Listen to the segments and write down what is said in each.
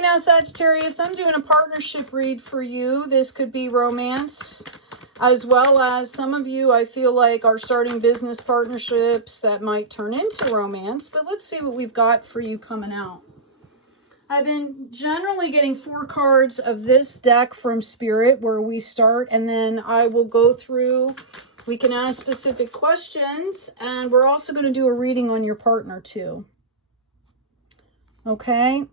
Okay, now Sagittarius, I'm doing a partnership read for you. This could be romance, as well as some of you I feel like are starting business partnerships that might turn into romance. But let's see what we've got for you coming out. I've been generally getting 4 cards of this deck from Spirit where we start, and then I will go through. We can ask specific questions, and we're also going to do a reading on your partner too. Okay.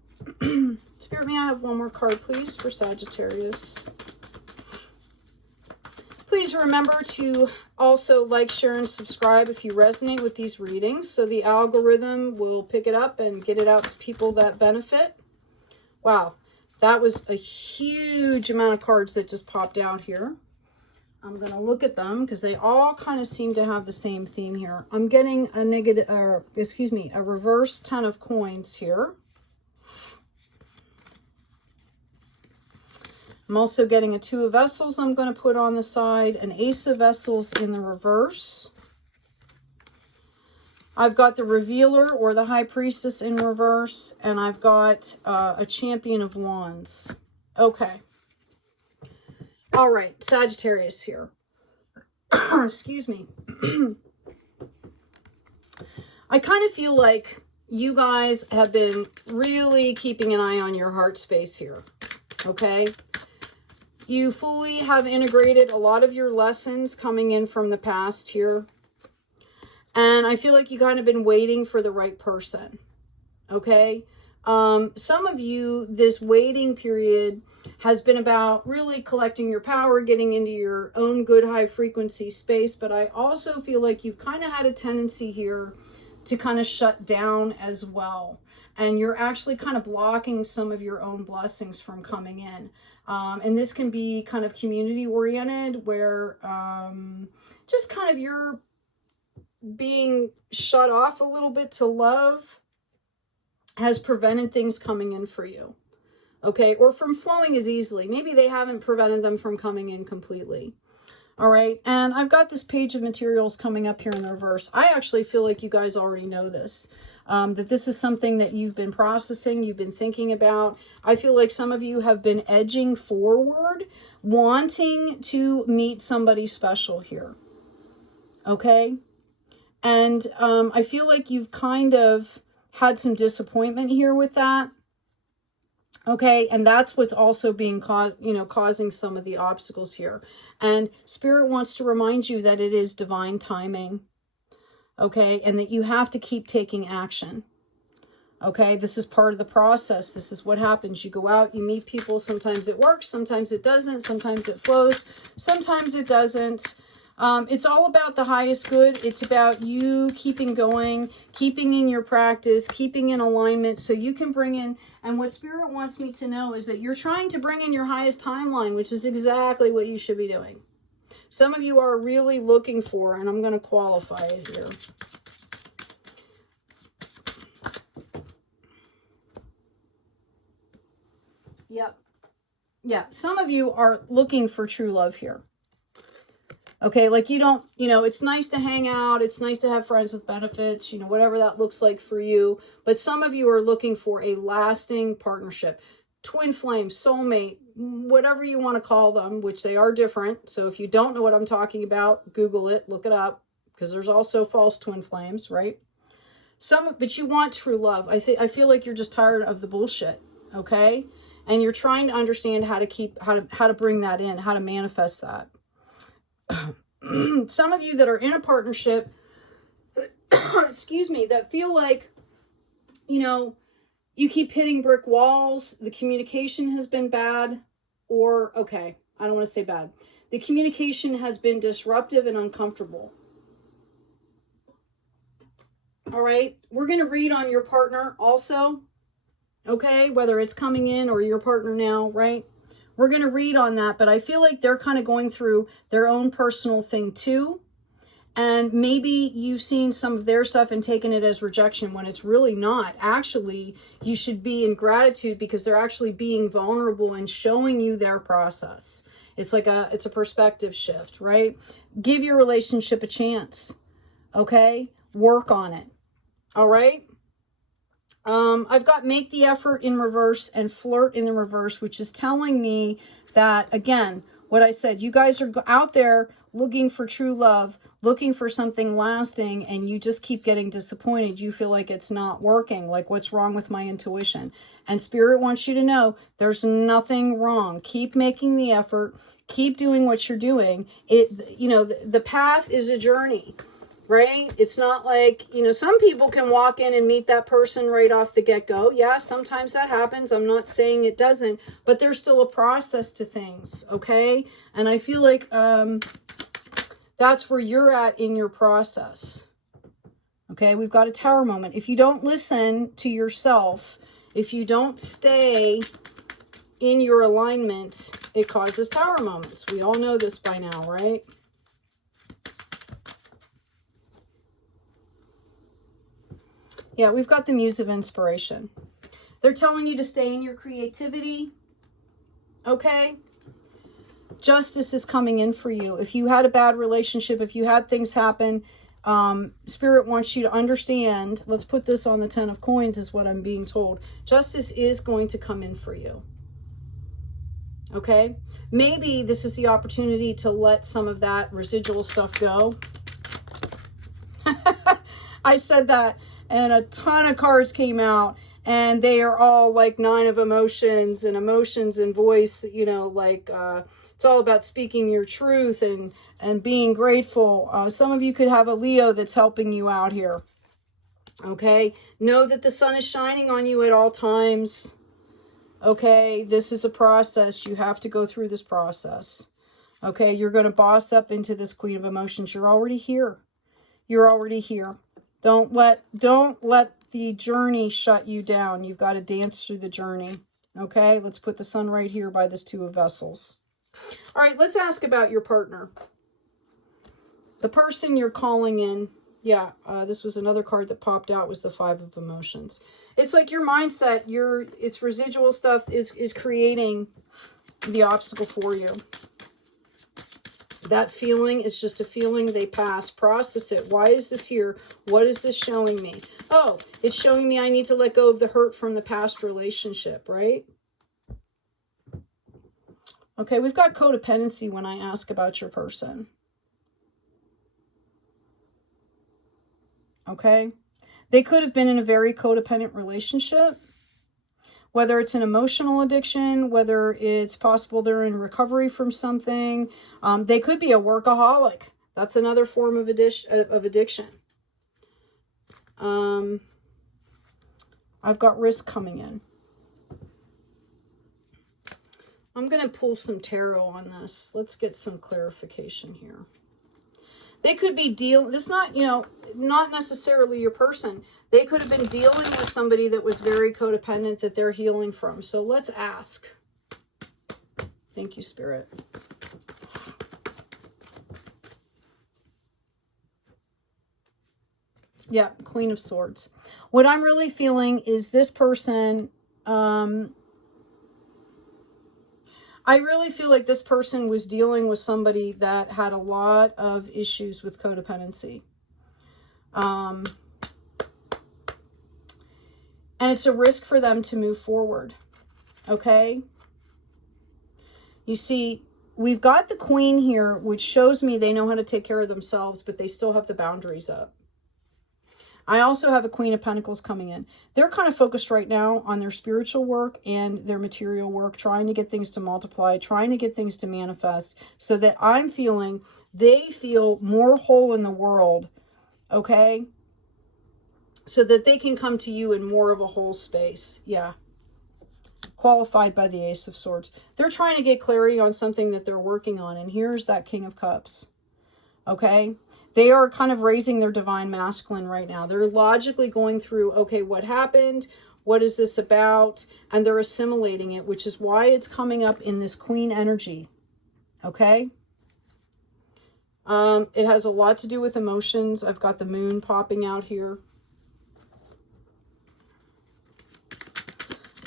Spirit, may I have one more card, please, for Sagittarius? Please remember to also like, share, and subscribe if you resonate with these readings, so the algorithm will pick it up and get it out to people that benefit. Wow, that was a huge amount of cards that just popped out here. I'm going to look at them because they all kind of seem to have the same theme here. I'm getting a a reverse 10 of coins here. I'm also getting a 2 of vessels I'm going to put on the side, an ace of vessels in the reverse. I've got the revealer or the high priestess in reverse, and I've got a champion of wands. Okay. All right, Sagittarius here. Excuse me. I kind of feel like you guys have been really keeping an eye on your heart space here. Okay. You fully have integrated a lot of your lessons coming in from the past here. And I feel like you kind of been waiting for the right person. Okay. Some of you, this waiting period has been about really collecting your power, getting into your own good high frequency space. But I also feel like you've kind of had a tendency here to kind of shut down as well. And you're actually kind of blocking some of your own blessings from coming in. And this can be kind of community oriented where just kind of you're being shut off a little bit to love has prevented things coming in for you. Okay, or from flowing as easily. Maybe they haven't prevented them from coming in completely. All right, and I've got this page of materials coming up here in the reverse. I actually feel like you guys already know this. That this is something that you've been processing, you've been thinking about. I feel like some of you have been edging forward, wanting to meet somebody special here. Okay? And I feel like you've kind of had some disappointment here with that. Okay, and that's what's also being causing some of the obstacles here. And Spirit wants to remind you that it is divine timing. Okay, and that you have to keep taking action. Okay, this is part of the process. This is what happens. You go out, you meet people. Sometimes it works, sometimes it doesn't, sometimes it flows, sometimes it doesn't. It's all about the highest good. It's about you keeping going, keeping in your practice, keeping in alignment so you can bring in, and what Spirit wants me to know is that you're trying to bring in your highest timeline, which is exactly what you should be doing. Some of you are really looking for, and I'm going to qualify it here. Yep. Yeah, some of you are looking for true love here. Okay, like you don't, it's nice to hang out. It's nice to have friends with benefits, whatever that looks like for you. But some of you are looking for a lasting partnership. Twin flame, soulmate, whatever you want to call them, which they are different. So if you don't know what I'm talking about, Google it, look it up, because there's also false twin flames, right? But you want true love. I feel like you're just tired of the bullshit, okay? And you're trying to understand how to bring that in, how to manifest that. Some of you that are in a partnership, excuse me, that feel like, you keep hitting brick walls, the communication has been bad, or, okay, I don't want to say bad. The communication has been disruptive and uncomfortable. All right, we're going to read on your partner also, okay, whether it's coming in or your partner now, right? We're going to read on that, but I feel like they're kind of going through their own personal thing too. And maybe you've seen some of their stuff and taken it as rejection when it's really not. Actually, you should be in gratitude because they're actually being vulnerable and showing you their process. It's like it's a perspective shift, right? Give your relationship a chance, okay? Work on it, all right? I've got make the effort in reverse and flirt in the reverse, which is telling me that, again, what I said, you guys are out there looking for true love, looking for something lasting, and you just keep getting disappointed. You feel like it's not working, like what's wrong with my intuition? And Spirit wants you to know there's nothing wrong. Keep making the effort. Keep doing what you're doing. You know, the path is a journey, right? It's not like, you know, some people can walk in and meet that person right off the get-go. Yeah, sometimes that happens. I'm not saying it doesn't, but there's still a process to things, okay? And I feel like that's where you're at in your process. Okay, we've got a tower moment. If you don't listen to yourself, if you don't stay in your alignment, it causes tower moments. We all know this by now, right? Yeah, we've got the Muse of Inspiration. They're telling you to stay in your creativity, okay? Justice is coming in for you. If you had a bad relationship, if you had things happen, Spirit wants you to understand, let's put this on the 10 of coins is what I'm being told. Justice is going to come in for you. Okay? Maybe this is the opportunity to let some of that residual stuff go. I said that and a ton of cards came out and they are all like 9 of emotions and voice, you know, like it's all about speaking your truth and being grateful. Some of you could have a Leo that's helping you out here. Okay? Know that the sun is shining on you at all times. Okay? This is a process. You have to go through this process. Okay? You're going to boss up into this Queen of Emotions. You're already here. You're already here. Don't let the journey shut you down. You've got to dance through the journey. Okay? Let's put the sun right here by this 2 of Vessels. All right, let's ask about your partner. The person you're calling in. Yeah, this was another card that popped out, was the 5 of Emotions. It's like your mindset, it's residual stuff is creating the obstacle for you. That feeling is just a feeling. They pass. Process it. Why is this here? What is this showing me? Oh, it's showing me I need to let go of the hurt from the past relationship, right? Okay, we've got codependency when I ask about your person. Okay? They could have been in a very codependent relationship. Whether it's an emotional addiction, whether it's possible they're in recovery from something. They could be a workaholic. That's another form of addiction. I've got risk coming in. I'm going to pull some tarot on this. Let's get some clarification here. They could be this is not, you know, not necessarily your person. They could have been dealing with somebody that was very codependent that they're healing from. So let's ask. Thank you, Spirit. Yeah, Queen of Swords. What I'm really feeling is this person, I really feel like this person was dealing with somebody that had a lot of issues with codependency. And it's a risk for them to move forward. Okay? You see, we've got the Queen here, which shows me they know how to take care of themselves, but they still have the boundaries up. I also have a Queen of Pentacles coming in. They're kind of focused right now on their spiritual work and their material work, trying to get things to multiply, trying to get things to manifest, so that I'm feeling they feel more whole in the world, okay? So that they can come to you in more of a whole space. Yeah. Qualified by the Ace of Swords. They're trying to get clarity on something that they're working on, and here's that King of Cups, okay? They are kind of raising their divine masculine right now. They're logically going through, okay, what happened? What is this about? And they're assimilating it, which is why it's coming up in this Queen energy. Okay? It has a lot to do with emotions. I've got the Moon popping out here.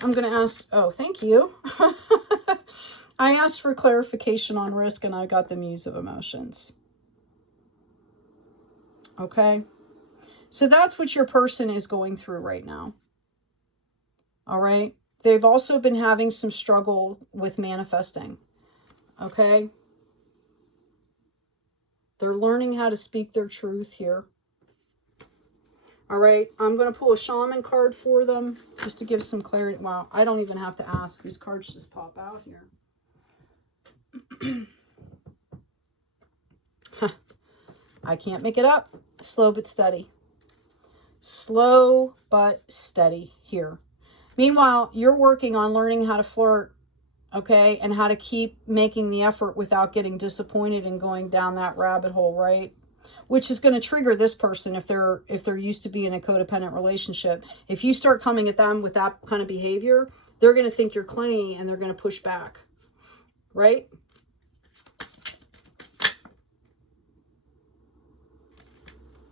I'm going to ask, oh, thank you. I asked for clarification on risk and I got the Muse of Emotions. Okay, so that's what your person is going through right now. All right. They've also been having some struggle with manifesting. Okay. They're learning how to speak their truth here. All right. I'm going to pull a shaman card for them just to give some clarity. Wow. I don't even have to ask. These cards just pop out here. I can't make it up. Slow but steady. Slow but steady here. Meanwhile, you're working on learning how to flirt, okay? And how to keep making the effort without getting disappointed and going down that rabbit hole, right? Which is going to trigger this person if they're used to be in a codependent relationship. If you start coming at them with that kind of behavior, they're going to think you're clingy and they're going to push back, right?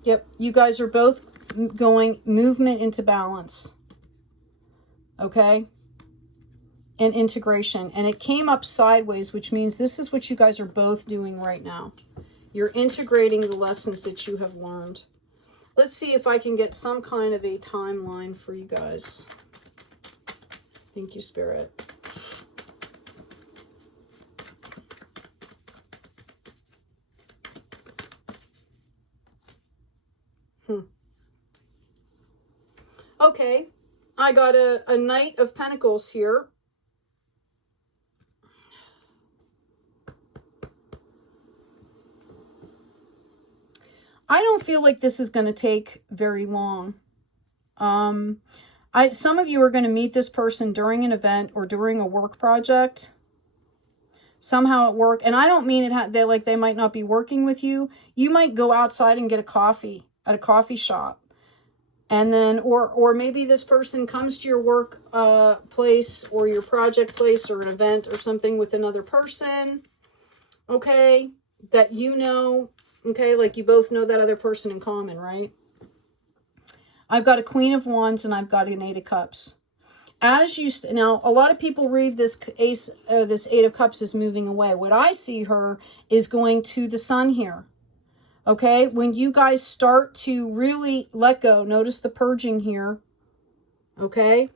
Yep, you guys are both going movement into balance, okay? And integration. And it came up sideways, which means this is what you guys are both doing right now. You're integrating the lessons that you have learned. Let's see if I can get some kind of a timeline for you guys. Thank you, Spirit. Okay, I got a Knight of Pentacles here. I don't feel like this is going to take very long. Some of you are going to meet this person during an event or during a work project. Somehow at work. And I don't mean they might not be working with you. You might go outside and get a coffee at a coffee shop. And then, or maybe this person comes to your work place or your project place or an event or something with another person, okay, that you know, okay, like you both know that other person in common, right? I've got a Queen of Wands and I've got an Eight of Cups. Now, a lot of people read this Eight of Cups as moving away. What I see her is going to the Sun here. Okay, when you guys start to really let go, notice the purging here, okay?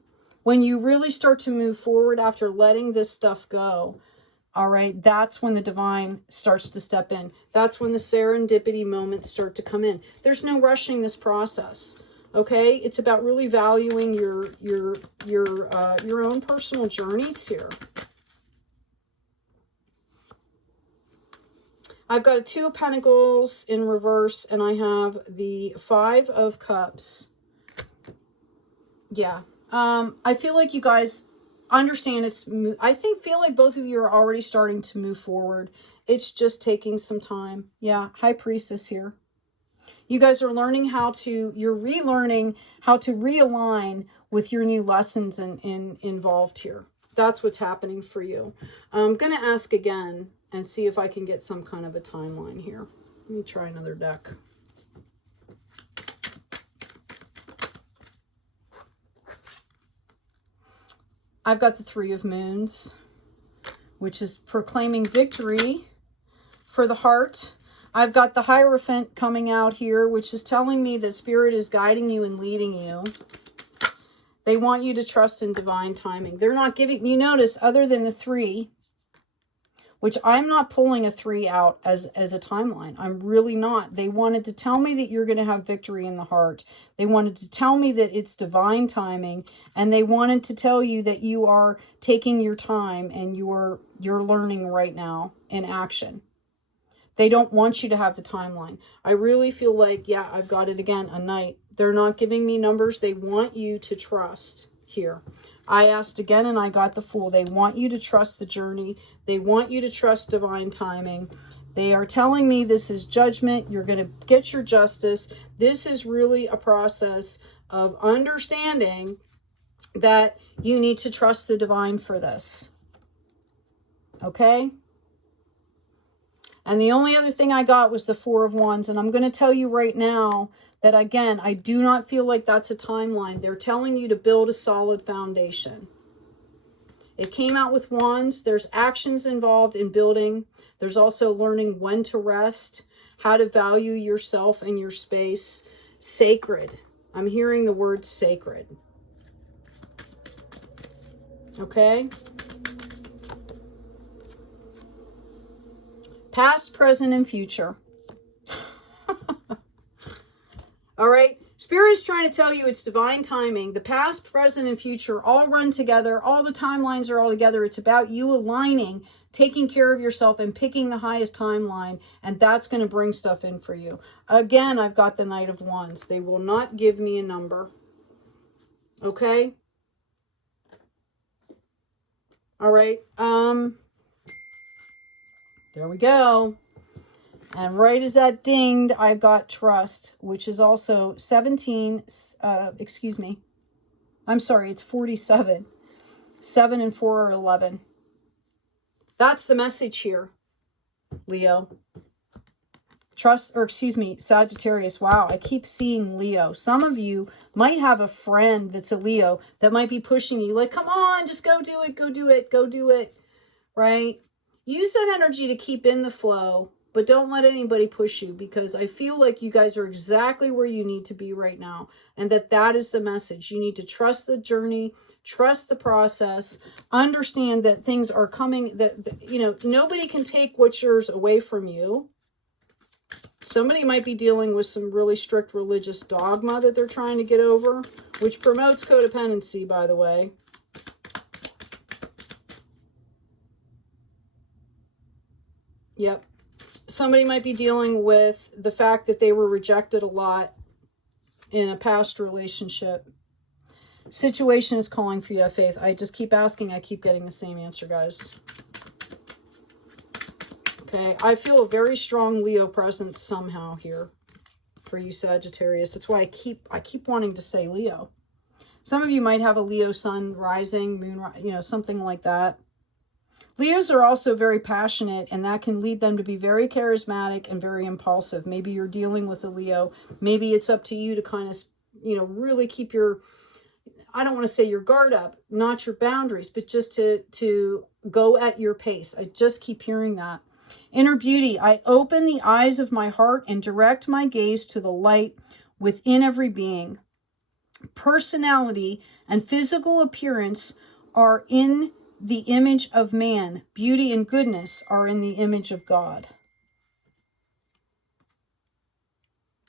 When you really start to move forward after letting this stuff go, all right, that's when the divine starts to step in. That's when the serendipity moments start to come in. There's no rushing this process, okay? It's about really valuing your own personal journeys here. I've got a Two of Pentacles in reverse, and I have the Five of Cups. Yeah. I feel like you guys understand feel like both of you are already starting to move forward. It's just taking some time. Yeah. High Priestess here. You guys are learning you're relearning how to realign with your new lessons involved here. That's what's happening for you. I'm going to ask again and see if I can get some kind of a timeline here. Let me try another deck. I've got the Three of Moons, which is proclaiming victory for the heart. I've got the Hierophant coming out here, which is telling me that Spirit is guiding you and leading you. They want you to trust in divine timing. They're not giving, you notice, other than the 3, which I'm not pulling a 3 out as a timeline. I'm really not. They wanted to tell me that you're going to have victory in the heart. They wanted to tell me that it's divine timing. And they wanted to tell you that you are taking your time and you're learning right now in action. They don't want you to have the timeline. I really feel like, yeah, I've got it again, a Knight. They're not giving me numbers. They want you to trust here. I asked again and I got the Fool. They want you to trust the journey. They want you to trust divine timing. They are telling me this is judgment. You're going to get your justice. This is really a process of understanding that you need to trust the divine for this. Okay? And the only other thing I got was the Four of Wands. And I'm going to tell you right now that, again, I do not feel like that's a timeline. They're telling you to build a solid foundation. It came out with Wands. There's actions involved in building. There's also learning when to rest, how to value yourself and your space. Sacred. I'm hearing the word sacred. Okay? Past, present, and future. All right? Spirit is trying to tell you it's divine timing. The past, present, and future all run together. All the timelines are all together. It's about you aligning, taking care of yourself, and picking the highest timeline. And that's going to bring stuff in for you. Again, I've got the Knight of Wands. They will not give me a number. Okay? All right. There we go. And right as that dinged, I got trust, which is also 17, excuse me. I'm sorry, it's 47. 7 and 4 are 11. That's the message here, Leo. Trust, or excuse me, Sagittarius. Wow, I keep seeing Leo. Some of you might have a friend that's a Leo that might be pushing you like, come on, just go do it, go do it, go do it, right? Use that energy to keep in the flow, but don't let anybody push you, because I feel like you guys are exactly where you need to be right now. And that is the message. You need to trust the journey, trust the process, understand that things are coming, that you know, nobody can take what's yours away from you. Somebody might be dealing with some really strict religious dogma that they're trying to get over, which promotes codependency, by the way. Yep. Somebody might be dealing with the fact that they were rejected a lot in a past relationship. Situation is calling for you to have faith. I just keep asking. I keep getting the same answer, guys. Okay. I feel a very strong Leo presence somehow here for you, Sagittarius. That's why I keep wanting to say Leo. Some of you might have a Leo sun rising, moon, you know, something like that. Leos are also very passionate, and that can lead them to be very charismatic and very impulsive. Maybe you're dealing with a Leo. Maybe it's up to you to kind of, you know, really keep your, I don't want to say your guard up, not your boundaries, but just to go at your pace. I just keep hearing that. Inner beauty. I open the eyes of my heart and direct my gaze to the light within every being. Personality and physical appearance are in the image of man. Beauty and goodness are in the image of God.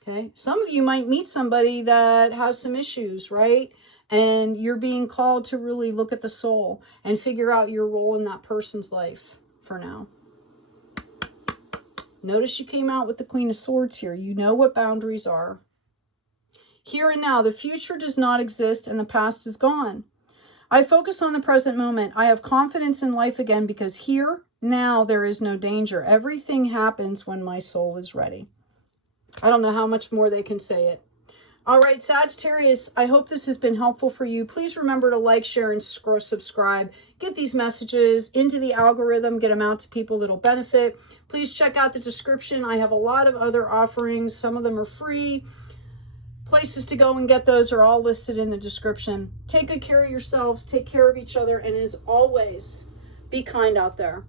Okay. Some of you might meet somebody that has some issues, right? And you're being called to really look at the soul and figure out your role in that person's life for now. Notice you came out with the Queen of Swords here. You know what boundaries are. Here and now, the future does not exist and the past is gone. I focus on the present moment. I have confidence in life again because here, now, there is no danger. Everything happens when my soul is ready. I don't know how much more they can say it. All right, Sagittarius, I hope this has been helpful for you. Please remember to like, share, and subscribe. Get these messages into the algorithm. Get them out to people that'll benefit. Please check out the description. I have a lot of other offerings. Some of them are free. Places to go and get those are all listed in the description. Take good care of yourselves. Take care of each other. And as always, be kind out there.